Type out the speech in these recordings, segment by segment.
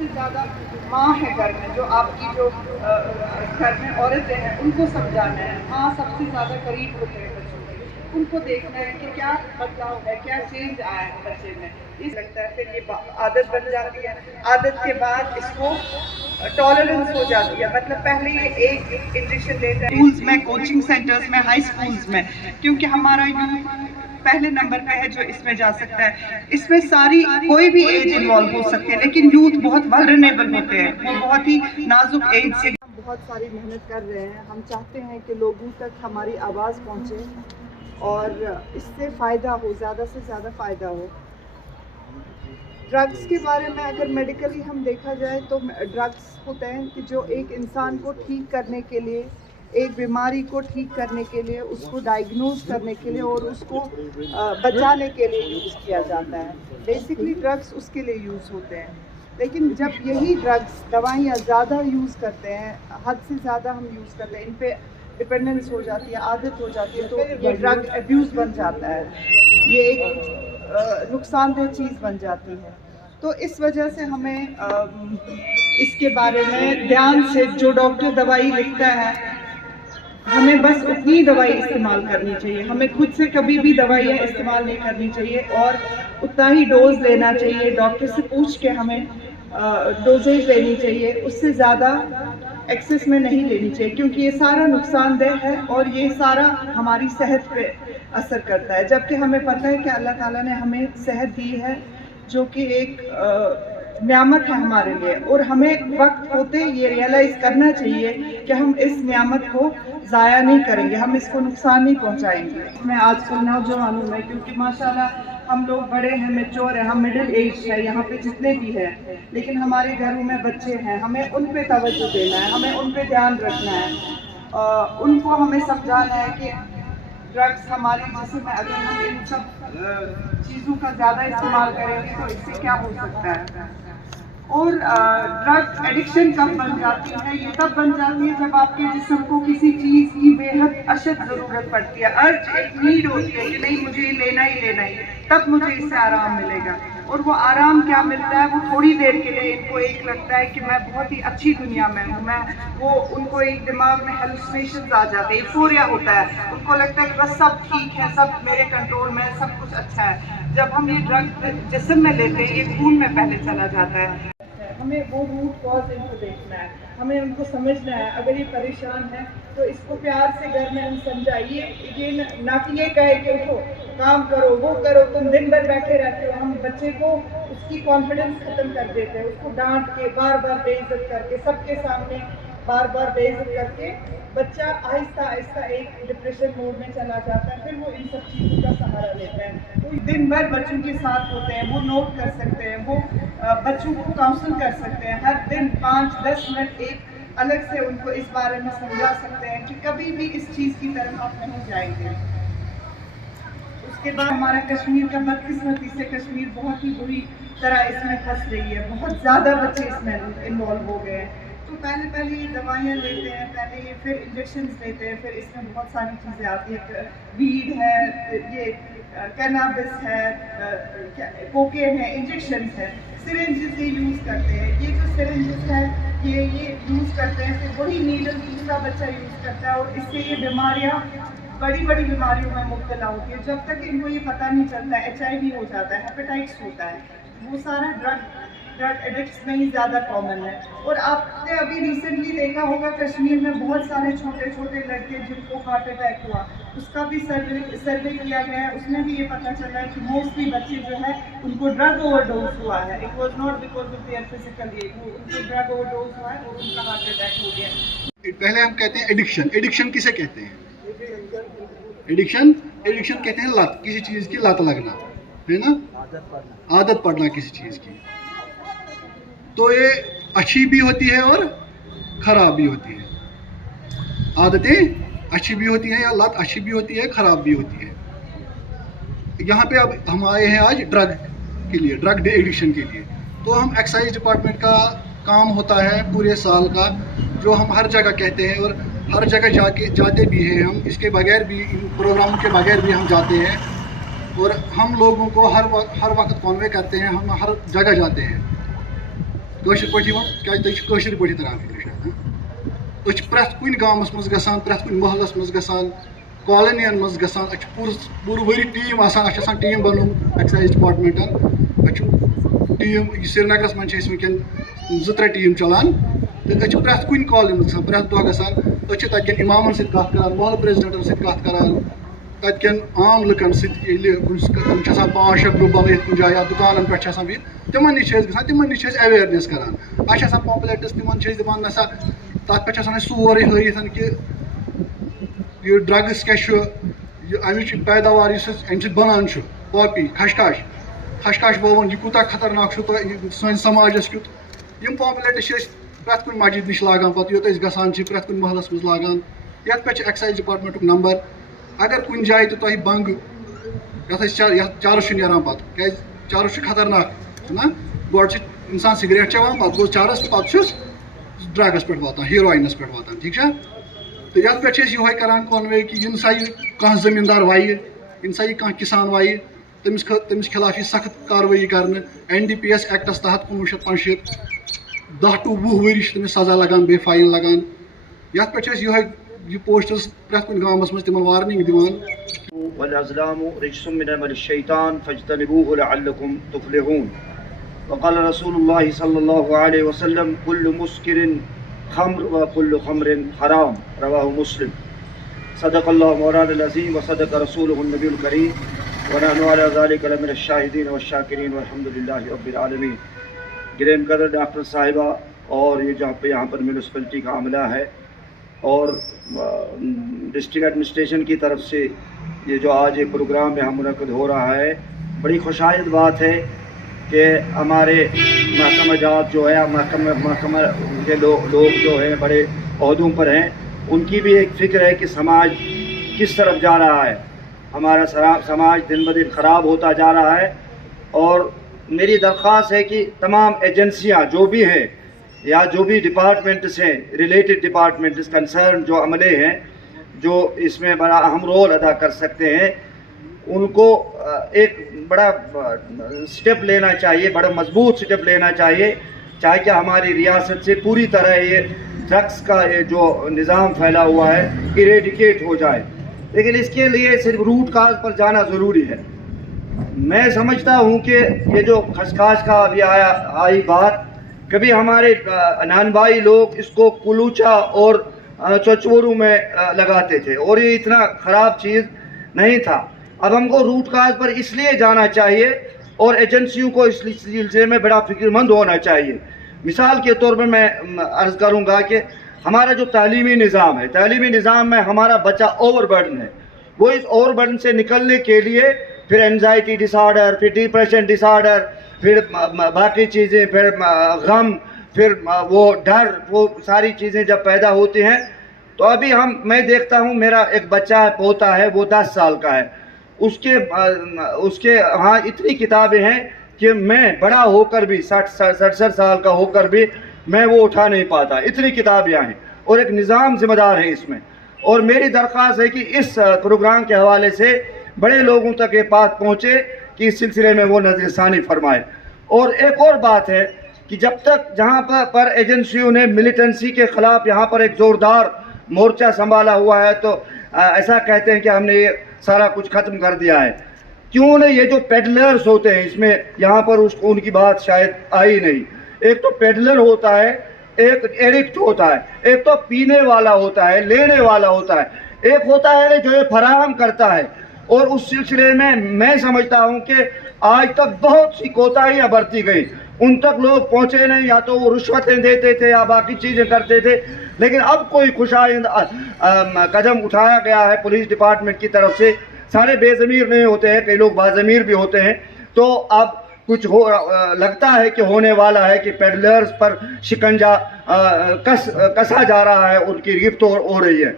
سے زیادہ ماں ہے گھر میں، جو آپ کی جو گھر میں عورتیں ہیں ان کو سمجھانا ہے. ماں سب سے زیادہ قریب ہوتے ہیں بچوں کے، ان کو دیکھنا ہے کہ کیا بدلاؤ ہے، کیا چینج آیا ہے بچے میں. اس لگتا ہے پھر یہ عادت بن جاتی ہے. عادت کے بعد اس کو ٹالرنس ہو جاتی ہے. مطلب پہلے یہ ایک انجیکشن لیتا ہے اسکولز میں، کوچنگ سینٹرز میں، ہائی اسکولز میں، کیونکہ ہمارا یوتھ پہلے نمبر پہ ہے جو اس میں جا سکتا ہے. اس میں ساری کوئی بھی ایج انوالو ہو سکتی ہے، لیکن یوتھ بہت ولنریبل ہوتے ہیں، وہ بہت ہی نازک ایج سے. ہم بہت ساری محنت کر رہے ہیں. ہم چاہتے ہیں کہ لوگوں تک ہماری آواز پہنچے اور اس سے فائدہ ہو، زیادہ سے زیادہ فائدہ ہو. ڈرگس کے بارے میں اگر میڈیکلی ہم دیکھا جائے تو ڈرگس ہوتے ہیں کہ جو ایک انسان کو ٹھیک کرنے کے لیے، ایک بیماری کو ٹھیک کرنے کے لیے، اس کو ڈائگنوز کرنے کے لیے اور اس کو بچانے کے لیے یوز کیا جاتا ہے. بیسکلی ڈرگس اس کے لیے یوز ہوتے ہیں. لیکن جب یہی ڈرگس، دوائیاں زیادہ یوز کرتے ہیں، حد سے زیادہ ہم یوز کرتے ہیں، ان پہ ڈپینڈنس ہو جاتی ہے، عادت ہو جاتی ہے، تو یہ ڈرگ ابیوز بن جاتا ہے. یہ ایک نقصان دہ چیز بن جاتی ہے. تو اس وجہ سے ہمیں اس کے بارے میں دھیان سے، جو ڈاکٹر دوائی لکھتا ہے ہمیں بس اتنی دوائی استعمال کرنی چاہیے. ہمیں خود سے کبھی بھی دوائیاں استعمال نہیں کرنی چاہیے اور اتنا ہی ڈوز لینا چاہیے. ڈاکٹر سے پوچھ کے ہمیں ڈوزیج لینی چاہیے، اس سے زیادہ ایکسس میں نہیں لینی چاہیے، کیونکہ یہ سارا نقصان دہ ہے اور یہ سارا ہماری صحت پہ اثر کرتا ہے. جبکہ ہمیں پتہ ہے کہ اللہ تعالیٰ نے ہمیں صحت دی ہے جو کہ ایک نعمت ہے ہمارے لیے، اور ہمیں وقت ہوتے یہ ریئلائز کرنا چاہیے کہ ہم اس نعمت کو ضائع نہیں کریں گے، ہم اس کو نقصان نہیں پہنچائیں گے. میں آج کل نوجوانوں میں، کیونکہ ماشاءاللہ ہم لوگ بڑے ہیں، میچور ہیں، ہم مڈل ایج ہے یہاں پہ جتنے بھی ہیں، لیکن ہمارے گھروں میں بچے ہیں، ہمیں ان پہ توجہ دینا ہے، ہمیں ان پہ دھیان رکھنا ہے. ان کو ہمیں سمجھانا ہے کہ ڈرگس ہمارے جسم میں، اگر ہم ان سب چیزوں کا زیادہ استعمال کریں گے تو اس سے کیا ہو سکتا ہے. اور ڈرگ ایڈکشن کب بن جاتی ہے؟ یہ تب بن جاتی ہے جب آپ کے جسم کو کسی چیز کی بے حد اشد ضرورت پڑتی ہے، ارج، ایک نیڈ ہوتی ہے کہ نہیں مجھے یہ لینا ہی لینا ہے، تب مجھے اس سے آرام ملے گا. اور وہ آرام کیا ملتا ہے؟ وہ تھوڑی دیر کے لیے ان کو ایک لگتا ہے کہ میں بہت ہی اچھی دنیا میں ہوں، وہ ان کو ایک دماغ میں ہیلوسینیشنز آ جاتے ہیں، ایفوریا ہوتا ہے، ان کو لگتا ہے کہ بس سب ٹھیک ہے، سب میرے کنٹرول میں، سب کچھ اچھا ہے. جب ہم یہ ڈرگ جسم میں لیتے ہیں، یہ خون میں پہلے چلا جاتا ہے. ہمیں وہ روٹ کاز ان کو دیکھنا ہے، ہمیں ان کو سمجھنا ہے. اگر یہ پریشان ہے تو اس کو پیار سے گھر میں ہم سمجھائیے، یہ نہ کہ یہ کہے کہ اٹھو کام کرو، وہ کرو، تم دن بھر بیٹھے رہتے ہو. ہم بچے کو اس کی کانفیڈنس ختم کر دیتے ہیں، اس کو ڈانٹ کے، بار بار بے عزت کر کے، سب کے سامنے بار بار بے عزت کر کے بچہ آہستہ آہستہ ایک ڈپریشن موڈ میں چلا جاتا ہے. پھر وہ ان سب چیزوں کا سہارا لیتا ہے. وہ دن بھر بچوں کے ساتھ ہوتے ہیں، وہ نوٹ کر سکتے ہیں، وہ بچوں کو کاؤنسل کر سکتے ہیں، ہر دن 5-10 منٹ ایک الگ سے ان کو اس بارے میں سمجھا سکتے ہیں کہ کبھی بھی اس چیز کی طرف آپ نہیں جائیں گے. اس کے بعد ہمارا کشمیر کا بدقسمتی سے کشمیر بہت ہی بری طرح اس میں پھنس رہی ہے، بہت زیادہ بچے اس میں انوالو ہو گئے ہیں. تو پہلے یہ دوائیاں لیتے ہیں، پہلے یہ پھر انجیکشنز لیتے ہیں، پھر اس میں بہت ساری چیزیں آتی ہیں، ویڈ ہے، یہ کینابس ہے، کوکین ہے، انجیکشنز ہے، سرنجز یہ یوز کرتے ہیں. یہ جو سرنجز ہے یہ یوز کرتے ہیں، پھر وہی نیڈل دوسرا بچہ یوز کرتا ہے، اور اس سے یہ بیماریاں، بڑی بڑی بیماریوں میں مبتلا ہوتی ہے. جب تک ان کو یہ پتہ نہیں چلتا ہے، HIV ہو جاتا ہے، ہیپیٹائٹس ہوتا ہے، وہ سارا ڈرگ ایڈکٹس میں ہی زیادہ کامن ہے. اور آپ نے ابھی ریسنٹلی دیکھا ہوگا کشمیر میں بہت سارے چھوٹے چھوٹے لڑکے جن کو ہارٹ اٹیک ہوا، اس کا بھی سروے کیا گیا ہے. اس میں بھی یہ پتہ چلا ہے کہ موسٹلی بچے جو ہے ان کو ڈرگ اوور ڈوز ہوا ہے. It was not because of their physical age, ان کو ڈرگ اوور ڈوز ہوا ہے اور ان کا ہارٹ اٹیک ہو گیا. پہلے ہم کہتے ہیں ایڈکشن کسے کہتے ہیں؟ ایڈکشن کہتے ہیں لت، کسی چیز کی لت لگنا ہے نا، عادت پڑنا کسی چیز کی. تو یہ اچھی بھی ہوتی ہے اور خراب بھی ہوتی ہے. عادتیں اچھی بھی ہوتی ہیں یا لت اچھی بھی ہوتی ہے، خراب بھی ہوتی ہے. یہاں پہ اب ہم آئے ہیں آج ڈرگ کے لیے، ڈرگ ایڈکشن کے لیے. تو ہم ایکسائز ڈپارٹمنٹ کا کام ہوتا ہے پورے سال کا، جو ہم ہر جگہ کہتے ہیں اور ہر جگہ جاتے بھی ہیں. ہم اس کے بغیر بھی، ان پروگراموں کے بغیر بھی ہم جاتے ہیں اور ہم لوگوں کو ہر وقت کنوے کرتے ہیں، ہم ہر جگہ جاتے ہیں. کٲشِر پٲٹھۍ یِوان کیٛازِ تُہۍ چھِ کٲشِر پٲٹھی تران فِکرِ شاید أسۍ چھِ پرٛٮ۪تھ کُنہِ گامَس منٛز گژھان پرٛٮ۪تھ کُنہِ محلَس منٛز گژھان کالنِیَن منٛز گژھان اَسہِ چھُ پوٗرٕ ؤری ٹیٖم آسان اَسہِ چھِ آسان ٹیٖم بَنومُت ایٚکسایز ڈِپاٹمنٹَن اَسہِ چھُ ٹیٖم سرینگرَس منٛز چھِ أسۍ وٕنکٮ۪ن 2-3 ٹیٖم چَلان تہٕ أسۍ چھِ پرٛٮ۪تھ کُنہِ کالنی منٛز گژھان پرٛٮ۪تھ دۄہ گژھان أسۍ چھِ تَتہِ کٮ۪ن اِمامَن سۭتۍ کَتھ کَران محلہٕ پرٛٮ۪زِڈنٛٹَن سۭتۍ کَتھ کَران تَتہِ کٮ۪ن عام لُکَن سۭتۍ ییٚلہِ تِم چھِ آسان 5-6 گرُپ بَنٲیِتھ کُنہِ جایہِ یا دُکانَن پٮ۪ٹھ چھِ آسان بِہِتھ تِمَن نِش چھِ أسۍ گژھان تِمَن نِش چھِ أسۍ ایویرنیس کَران اَسہِ چھِ آسان پامپلیٹٕس تِمَن چھِ أسۍ دَپان نسا تَتھ پٮ۪ٹھ چھِ آسان اَسہِ سورُے ہٲیِتھ کہِ یہِ ڈرٛگٕس کیٛاہ چھُ یہِ اَمِچ پیداوار یُس اَمہِ سۭتۍ بَنان چھُ پاپی خشکاش وَوُن یہِ کوٗتاہ خطرناک چھُ تۄہہِ سٲنِس سماجَس کیُتھ یِم پامپلیٹٕس چھِ أسۍ پرٛٮ۪تھ کُنہِ مسجد نِش لاگان پَتہٕ یوٚت أسۍ گژھان چھِ پرٛٮ۪تھ کُنہِ محلَس منٛز لاگان یَتھ پٮ۪ٹھ چھِ ایٚکسایز ڈِپاٹمنٹُک نمبر اگر کُنہِ جایہِ تہِ تۄہہِ بنٛگ یَتھ أسۍ یَتھ چرٕس چھُ نیران پَتہٕ کیٛازِ چرٕس چھُ خطرناک چھُنہ گۄڈٕ چھُ اِنسان سِگریٹ چٮ۪وان پَتہٕ گوٚو چرٕس تہٕ پَتہٕ چھُس ڈرٛگَس پٮ۪ٹھ واتان ہیٖرویِنَس پٮ۪ٹھ واتان ٹھیٖک چھا تہٕ یَتھ پٮ۪ٹھ چھِ أسۍ یِہوے کَران کانوے کہِ یِنہٕ سا یہِ کانٛہہ زٔمیٖندار وَیہِ یِنہٕ سا یہِ کانٛہہ کِسان وَیہِ تٔمِس خِلاف یی سخت کاروٲیی کَرنہٕ NDPS ایٚکٹَس تحت 1985 10 to 20 ؤری چھِ تٔمِس سزا لگان بیٚیہِ فاین لگان یَتھ پٮ۪ٹھ چھِ أسۍ یِہوے یہِ پوسٹٕز پرٛٮ۪تھ کُنہِ گامَس منٛز تِمن وارنِنٛگ دِوان والأزلام رجس من عمل الشيطان فاجتنبوه لعلكم تفلحون وقال رسول الله صلى الله عليه وسلم كل مسكر خمر وكل خمر حرام رواه مسلم صدق الله مولانا العظيم وصدق رسوله النبي الكريم ونحن على ذلك لمن الشاهدين والشاكرين والحمد لله رب العالمين. گریم قدر ڈاکٹر صاحبہ اور یہ جہاں پہ یہاں پر میونسپلٹی کا عملہ ہے اور ڈسٹرکٹ ایڈمنسٹریشن کی طرف سے یہ جو آج ایک پروگرام یہاں منعقد ہو رہا ہے بڑی خوشائند بات ہے کہ ہمارے محکمہ جات جو ہے محکمہ کے لوگ جو ہیں بڑے عہدوں پر ہیں ان کی بھی ایک فکر ہے کہ سماج کس طرف جا رہا ہے. ہمارا سماج دن بدن خراب ہوتا جا رہا ہے اور میری درخواست ہے کہ تمام ایجنسیاں جو بھی ہیں یا جو بھی ڈپارٹمنٹس ہیں ریلیٹڈ ڈپارٹمنٹس کنسرن جو عملے ہیں جو اس میں بڑا اہم رول ادا کر سکتے ہیں ان کو ایک بڑا سٹیپ لینا چاہیے بڑا مضبوط سٹیپ لینا چاہیے چاہے کہ ہماری ریاست سے پوری طرح یہ ڈرگس کا یہ جو نظام پھیلا ہوا ہے ایریڈیکیٹ ہو جائے. لیکن اس کے لیے صرف روٹ کاز پر جانا ضروری ہے. میں سمجھتا ہوں کہ یہ جو خشخاش کا ابھی آئی بات کبھی ہمارے نان بھائی لوگ اس کو کلوچا اور چچورو میں لگاتے تھے اور یہ اتنا خراب چیز نہیں تھا. اب ہم کو روٹ کاز پر اس لیے جانا چاہیے اور ایجنسیوں کو اس سلسلے میں بڑا فکر مند ہونا چاہیے. مثال کے طور پر میں عرض کروں گا کہ ہمارا جو تعلیمی نظام میں ہمارا بچہ اوور برڈن ہے. وہ اس اوور برڈن سے نکلنے کے لیے پھر اینزائٹی ڈس آرڈر پھر ڈپریشن ڈس آرڈر پھر باقی چیزیں پھر غم پھر وہ ڈر وہ ساری چیزیں جب پیدا ہوتی ہیں تو ابھی میں دیکھتا ہوں میرا ایک بچہ پوتا ہے وہ 10 سال کا ہے. اس کے ہاں اتنی کتابیں ہیں کہ میں بڑا ہو کر بھی 60 سال کا ہو کر بھی میں وہ اٹھا نہیں پاتا. اتنی کتابیں ہیں اور ایک نظام ذمہ دار ہے اس میں. اور میری درخواست ہے کہ اس پروگرام کے حوالے سے بڑے لوگوں تک یہ بات پہنچے کہ اس سلسلے میں وہ نظر ثانی فرمائے. اور ایک اور بات ہے کہ جب تک جہاں پر ایجنسیوں نے ملیٹنسی کے خلاف یہاں پر ایک زوردار مورچہ سنبھالا ہوا ہے تو ایسا کہتے ہیں کہ ہم نے یہ سارا کچھ ختم کر دیا ہے. کیوں نہیں یہ جو پیڈلرز ہوتے ہیں اس میں یہاں پر ان کی بات شاید آئی نہیں. ایک تو پیڈلر ہوتا ہے ایک ایڈکٹ ہوتا ہے ایک تو پینے والا ہوتا ہے لینے والا ہوتا ہے ایک ہوتا ہے جو یہ فراہم کرتا ہے. اور اس سلسلے میں سمجھتا ہوں کہ آج تک بہت سی کوتاہیاں برتی گئی ان تک لوگ پہنچے نہیں یا تو وہ رشوتیں دیتے تھے یا باقی چیزیں کرتے تھے. لیکن اب کوئی خوشائند قدم اٹھایا گیا ہے پولیس ڈپارٹمنٹ کی طرف سے. سارے بے ضمیر نہیں ہوتے ہیں کئی لوگ باضمیر بھی ہوتے ہیں. تو اب کچھ لگتا ہے کہ ہونے والا ہے کہ پیڈلرز پر شکنجہ کسا جا رہا ہے ان کی گرفت ہو رہی ہے.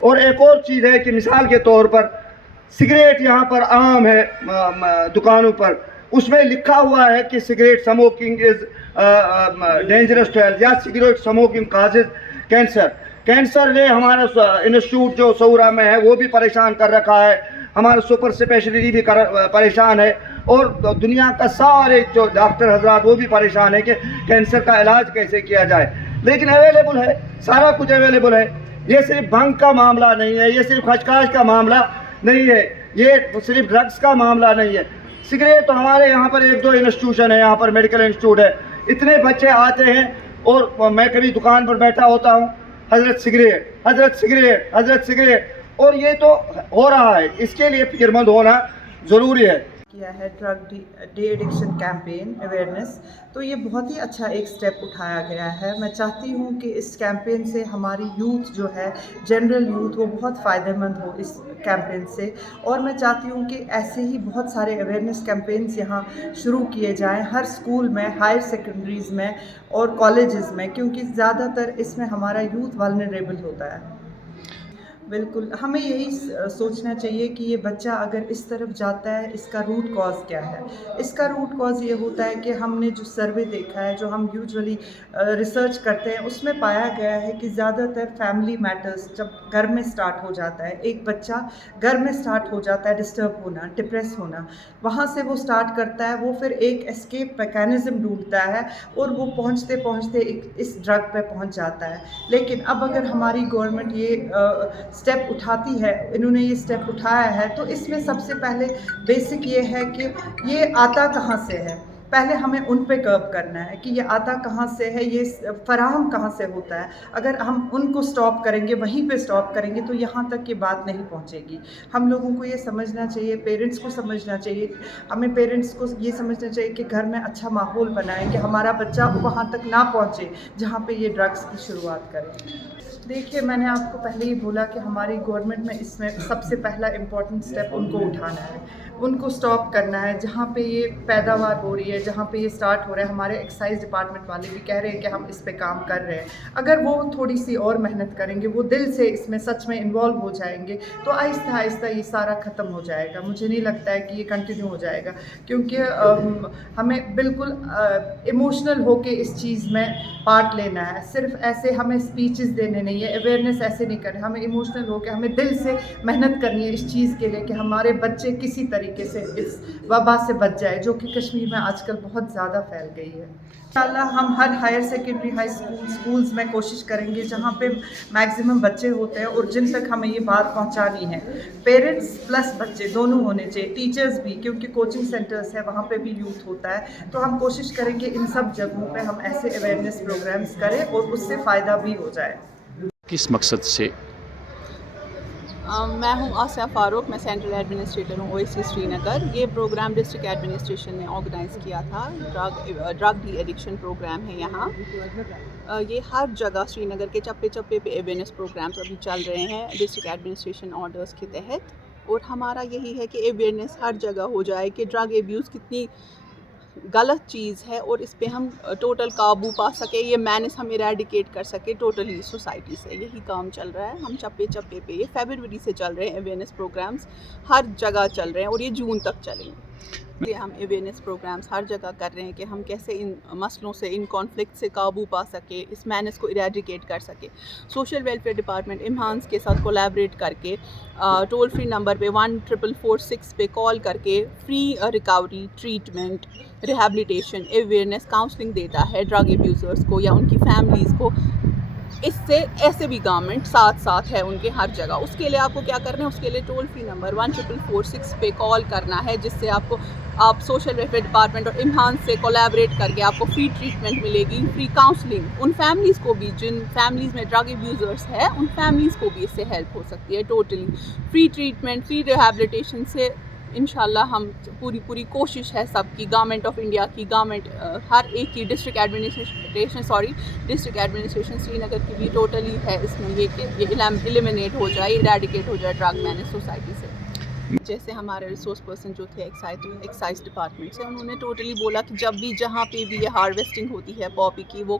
اور ایک اور چیز ہے کہ مثال کے طور پر سگریٹ یہاں پر عام ہے دکانوں پر اس میں لکھا ہوا ہے کہ cigarette smoking is dangerous to health یا سگریٹ سموکنگ کازز کینسر نے ہمارا انسٹیٹیوٹ جو سورا میں ہے وہ بھی پریشان کر رکھا ہے. ہمارا سپر اسپیشلٹی بھی پریشان ہے اور دنیا کا سارے جو ڈاکٹر حضرات وہ بھی پریشان ہیں کہ کینسر کا علاج کیسے کیا جائے، لیکن اویلیبل ہے، سارا کچھ اویلیبل ہے. یہ صرف بھنگ کا معاملہ نہیں ہے، یہ صرف خشخاش کا معاملہ نہیں ہے، یہ صرف ڈرگس کا معاملہ نہیں ہے. سگریٹ تو ہمارے یہاں پر 1-2 انسٹیٹیوشن ہے، یہاں پر میڈیکل انسٹیٹیوٹ ہے، اتنے بچے آتے ہیں اور میں کبھی دکان پر بیٹھا ہوتا ہوں، حضرت سگریٹ، حضرت سگریٹ، حضرت سگریٹ. اور یہ تو ہو رہا ہے، اس کے لیے فکر مند ہونا ضروری ہے. کیا ہے drug day addiction campaign awareness, تو یہ بہت ہی اچھا ایک سٹیپ اٹھایا گیا ہے. میں چاہتی ہوں کہ اس کیمپین سے ہماری یوتھ جو ہے، جنرل یوتھ، وہ بہت فائدہ مند ہو اس کیمپین سے. اور میں چاہتی ہوں کہ ایسے ہی بہت سارے اویئرنیس کیمپینز یہاں شروع کیے جائیں ہر اسکول میں، ہائر سیکنڈریز میں اور کالجز میں، کیونکہ زیادہ تر اس میں ہمارا یوتھ ولنریبل ہوتا ہے. بالکل، ہمیں یہی سوچنا چاہیے کہ یہ بچہ اگر اس طرف جاتا ہے، اس کا روٹ کاز کیا ہے. اس کا روٹ کاز یہ ہوتا ہے کہ ہم نے جو سروے دیکھا ہے، جو ہم یوزولی ریسرچ کرتے ہیں، اس میں پایا گیا ہے کہ زیادہ تر فیملی میٹرز جب گھر میں سٹارٹ ہو جاتا ہے، ایک بچہ گھر میں سٹارٹ ہو جاتا ہے ڈسٹرب ہونا، ڈپریس ہونا، وہاں سے وہ سٹارٹ کرتا ہے، وہ پھر ایک اسکیپ میکینزم ڈھونڈتا ہے اور وہ پہنچتے پہنچتے اس ڈرگ پہ پہنچ جاتا ہے. لیکن اب اگر ہماری گورنمنٹ یہ سٹیپ اٹھاتی ہے، انہوں نے یہ سٹیپ اٹھایا ہے، تو اس میں سب سے پہلے بیسک یہ ہے کہ یہ آتا کہاں سے ہے. پہلے ہمیں ان پہ کرب کرنا ہے کہ یہ آتا کہاں سے ہے، یہ فراہم کہاں سے ہوتا ہے. اگر ہم ان کو سٹاپ کریں گے، وہیں پہ سٹاپ کریں گے، تو یہاں تک یہ بات نہیں پہنچے گی. ہم لوگوں کو یہ سمجھنا چاہیے، پیرنٹس کو سمجھنا چاہیے، ہمیں پیرنٹس کو یہ سمجھنا چاہیے کہ گھر میں اچھا ماحول بنائیں کہ ہمارا بچہ وہاں تک نہ پہنچے جہاں پہ یہ ڈرگس کی شروعات کرے. دیکھیے، میں نے آپ کو پہلے ہی بولا کہ ہماری گورنمنٹ میں اس میں سب سے پہلا امپورٹنٹ سٹیپ ان کو اٹھانا ہے، ان کو سٹاپ کرنا ہے. جہاں پہ یہ پیداوار ہو رہی ہے، جہاں پہ یہ سٹارٹ ہو رہا ہے، ہمارے ایکسائز ڈپارٹمنٹ والے بھی کہہ رہے ہیں کہ ہم اس پہ کام کر رہے ہیں. اگر وہ تھوڑی سی اور محنت کریں گے، وہ دل سے اس میں سچ میں انوالو ہو جائیں گے، تو آہستہ آہستہ یہ سارا ختم ہو جائے گا. مجھے نہیں لگتا ہے کہ یہ کنٹینیو ہو جائے گا، کیونکہ ہمیں بالکل ایموشنل ہو کے اس چیز میں پارٹ لینا ہے. صرف ایسے ہمیں اسپیچز دینے نہیں ہے، اویئرنیس ایسے نہیں کریں، ہمیں ایموشنل ہو کے ہمیں دل سے محنت کرنی ہے اس چیز کے لیے کہ ہمارے بچے کسی طریقے سے اس وبا سے بچ جائے، جو کہ کشمیر میں آج کل بہت زیادہ پھیل گئی ہے. انشاءاللہ ہم ہر ہائر سیکنڈری، ہائی اسکولز میں کوشش کریں گے جہاں پہ میکزیمم بچے ہوتے ہیں اور جن تک ہمیں یہ بات پہنچانی ہے. پیرنٹس پلس بچے دونوں ہونے چاہیے، ٹیچرز بھی، کیونکہ کوچنگ سینٹرز ہیں، وہاں پہ بھی یوتھ ہوتا ہے. تو ہم کوشش کریں کہ ان سب جگہوں پہ ہم ایسے اویئرنیس پروگرامز کریں اور اس سے فائدہ بھی ہو جائے. کس مقصد سے؟ میں ہوں آسیہ فاروق، میں سینٹرل ایڈمنسٹریٹر ہوں OAC سری نگر. یہ پروگرام ڈسٹرکٹ ایڈمنسٹریشن نے آرگنائز کیا تھا. ڈرگ ڈی ایڈکشن پروگرام ہے یہاں. یہ ہر جگہ سری نگر کے چپے چپے پہ اویئرنیس پروگرامس ابھی چل رہے ہیں ڈسٹرکٹ ایڈمنسٹریشن آرڈرس کے تحت. اور ہمارا یہی ہے کہ اویئرنیس ہر جگہ ہو جائے کہ ڈرگ ایبیوز کتنی غلط چیز ہے اور اس پہ ہم ٹوٹل قابو پا سکے، یہ مینس ہم ایریڈیکیٹ کر سکے ٹوٹلی سوسائٹی سے. یہی کام چل رہا ہے. ہم چپے چپے پہ، یہ فیبروری سے چل رہے ہیں اویئرنیس پروگرامس، ہر جگہ چل رہے ہیں اور یہ جون تک چلیں گے. یہ ہم اویئرنیس پروگرامس ہر جگہ کر رہے ہیں کہ ہم کیسے ان مسئلوں سے، ان کانفلکٹ سے قابو پا سکے، اس مینس کو ایریڈیکیٹ کر سکے. سوشل ویلفیئر ڈپارٹمنٹ امہانس کے ساتھ کولیبریٹ کر کے ٹول فری نمبر پہ 14446 پہ کال کر کے free recovery, treatment, rehabilitation, awareness, counselling دیتا ہے ڈرگ ایبیوزرس کو یا ان کی فیملیز کو. اس سے ایسے بھی گورنمنٹ ساتھ ہے ان کے ہر جگہ. اس کے لیے آپ کو کیا کرنا ہے؟ اس کے لیے ٹول فری نمبر 14446 پہ کال کرنا ہے، جس سے آپ سوشل ویلفیئر ڈپارٹمنٹ اور امہان سے کولیبریٹ کر کے آپ کو فری ٹریٹمنٹ ملے گی، فری کاؤنسلنگ. ان فیملیز کو بھی جن فیملیز میں ڈرگ ایبیوزرس ہے، ان فیملیز کو بھی اس سے ہیلپ ہو سکتی ہے. Totally free treatment, free rehabilitation سے انشاءاللہ ہم پوری کوشش ہے سب کی، گورنمنٹ آف انڈیا کی، گورنمنٹ ہر ایک کی، ڈسٹرکٹ ایڈمنسٹریشن سری نگر کی بھی ٹوٹلی ہے اس میں یہ کہ یہ ایلیمنیٹ ہو جائے، ایریڈیکیٹ ہو جائے ڈرگ مینس سوسائٹی سے. جیسے ہمارے ریسورس پرسن جو تھے ایکسائز ڈپارٹمنٹ سے، انہوں نے ٹوٹلی بولا کہ جب بھی جہاں پہ بھی یہ ہارویسٹنگ ہوتی ہے پاپی کی، وہ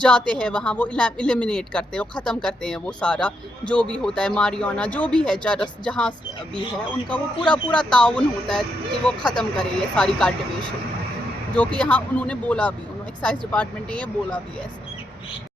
جاتے ہیں وہاں، وہ ایلیمنیٹ کرتے ہیں، وہ ختم کرتے ہیں وہ سارا جو بھی ہوتا ہے، ماریوانا جو بھی ہے، چرس جہاں بھی ہے، ان کا وہ پورا تعاون ہوتا ہے کہ وہ ختم کرے یہ ساری کلٹیویشن، جو کہ یہاں انہوں نے بولا بھی، ایکسائز ڈپارٹمنٹ نے یہ بولا بھی ایسا.